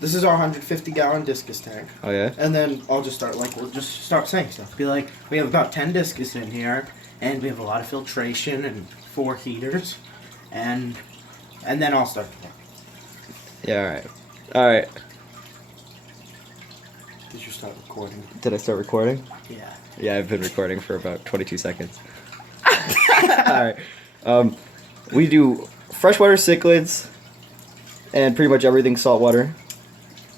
this is our 150-gallon discus tank. Oh yeah. And then I'll just start we'll just start saying stuff. Be like, we have about 10 discus in here, and we have a lot of filtration and 4 heaters, and then I'll start. Yeah. All right. Did you start recording? Did I start recording? Yeah. Yeah, I've been recording for about 22 seconds. All right. We do freshwater cichlids and pretty much everything saltwater.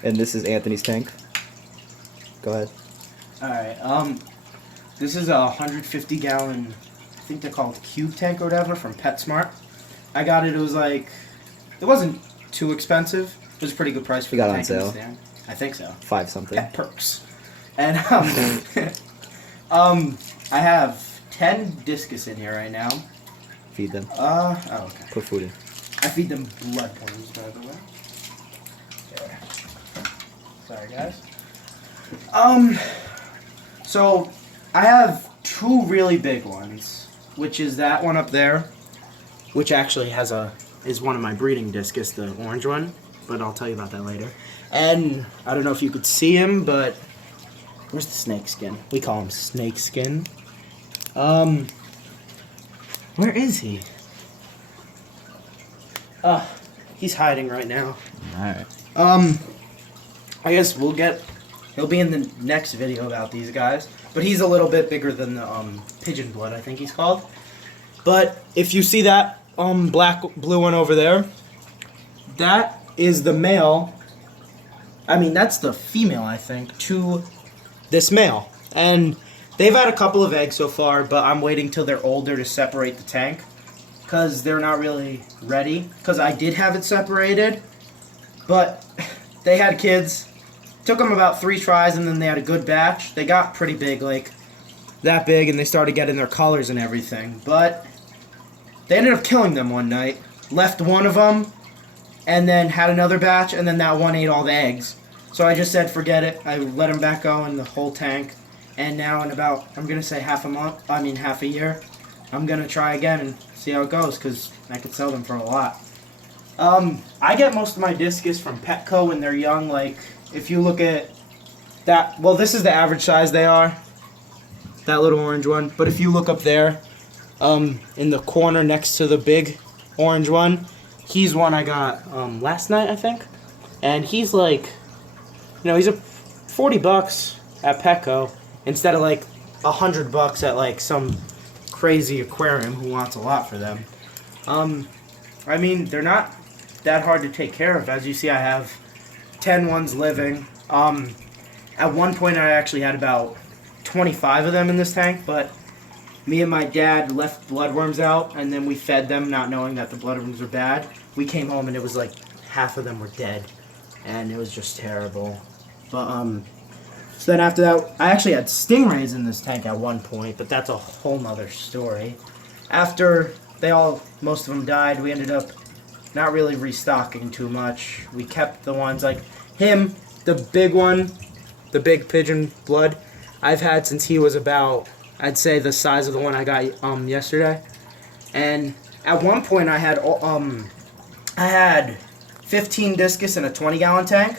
And this is Anthony's tank. Go ahead. Alright, this is a 150-gallon, I think they're called cube tank or whatever, from PetSmart. I got it, it wasn't too expensive. It was a pretty good price for the tank. You got it on sale? I think so. 5 something. Pet Perks. And, I have 10 discus in here right now. Feed them. Okay. Put food in. I feed them bloodworms, by the way. There. Sorry, guys. So I have 2 really big ones, which is that one up there, which actually is one of my breeding discus, the orange one, but I'll tell you about that later. And I don't know if you could see him, but where's the snake skin? We call him snake skin. Where is he? He's hiding right now. Alright. I guess he'll be in the next video about these guys, but he's a little bit bigger than the, pigeon blood, I think he's called. But if you see that, blue one over there, that is the male, that's the female, I think, to this male. And they've had a couple of eggs so far, but I'm waiting till they're older to separate the tank, because they're not really ready. Because I did have it separated, but they had kids. Took them about 3 tries, and then they had a good batch. They got pretty big, like that big, and they started getting their colors and everything. But they ended up killing them one night. Left one of them, and then had another batch, and then that one ate all the eggs. So I just said, forget it. I let them back go in the whole tank. And now in about, I'm going to say half a year, I'm going to try again and see how it goes, because I could sell them for a lot. I get most of my discus from Petco when they're young. Like, if you look at that, well, this is the average size they are, that little orange one. But if you look up there, in the corner next to the big orange one, he's one I got last night, I think. And he's like, he's a $40 at Petco instead of like $100 at like some crazy aquarium who wants a lot for them. They're not that hard to take care of. As you see, I have 10 ones living. At one point, I actually had about 25 of them in this tank, but me and my dad left bloodworms out, and then we fed them, not knowing that the bloodworms were bad. We came home, and it was like half of them were dead, and it was just terrible. But, so then after that, I actually had stingrays in this tank at one point, but that's a whole nother story. After most of them died, we ended up not really restocking too much. We kept the ones like him, the big one, the big pigeon blood, I've had since he was about, I'd say, the size of the one I got yesterday. And at one point I had 15 discus in a 20-gallon tank,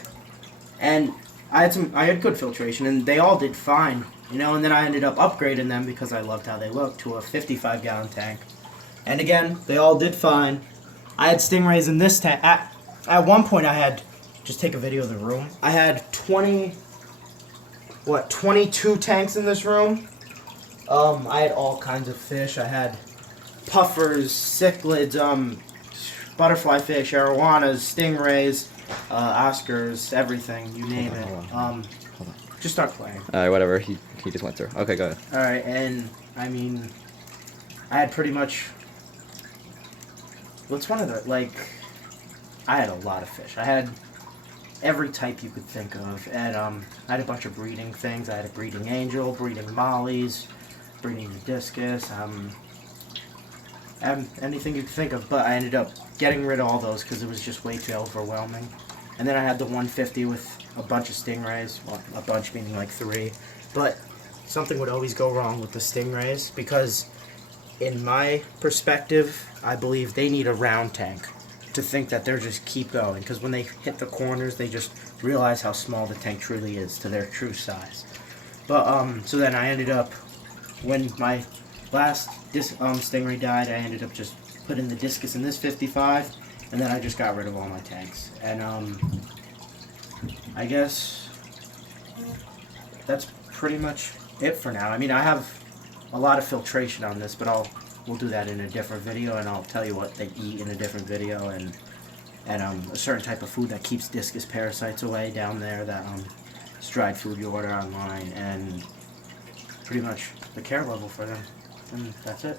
and I had good filtration, and they all did fine, and then I ended up upgrading them because I loved how they looked to a 55-gallon tank. And again, they all did fine. I had stingrays in this tank. At one point I had, just take a video of the room, I had 22 tanks in this room. I had all kinds of fish. I had puffers, cichlids, butterfly fish, arowanas, stingrays, Oscars, everything, you name it. Hold on. Just start playing. Alright, whatever. He just went through. Okay, go ahead. Alright, and I had pretty much, I had a lot of fish. I had every type you could think of, and I had a bunch of breeding things. I had a breeding angel, breeding mollies, breeding the discus, anything you could think of, but I ended up getting rid of all those because it was just way too overwhelming. And then I had the 150 with a bunch of stingrays, well, a bunch meaning like 3, but something would always go wrong with the stingrays, because in my perspective, I believe they need a round tank. to think that they're just keep going, because when they hit the corners, they just realize how small the tank truly is to their true size. But so then I ended up, when my last stingray died, I ended up just putting the discus in this 55, and then I just got rid of all my tanks. And I guess that's pretty much it for now. I mean, I have a lot of filtration on this, but we'll do that in a different video, and I'll tell you what they eat in a different video, and a certain type of food that keeps discus parasites away down there, that it's dried food you order online, and pretty much the care level for them. And that's it.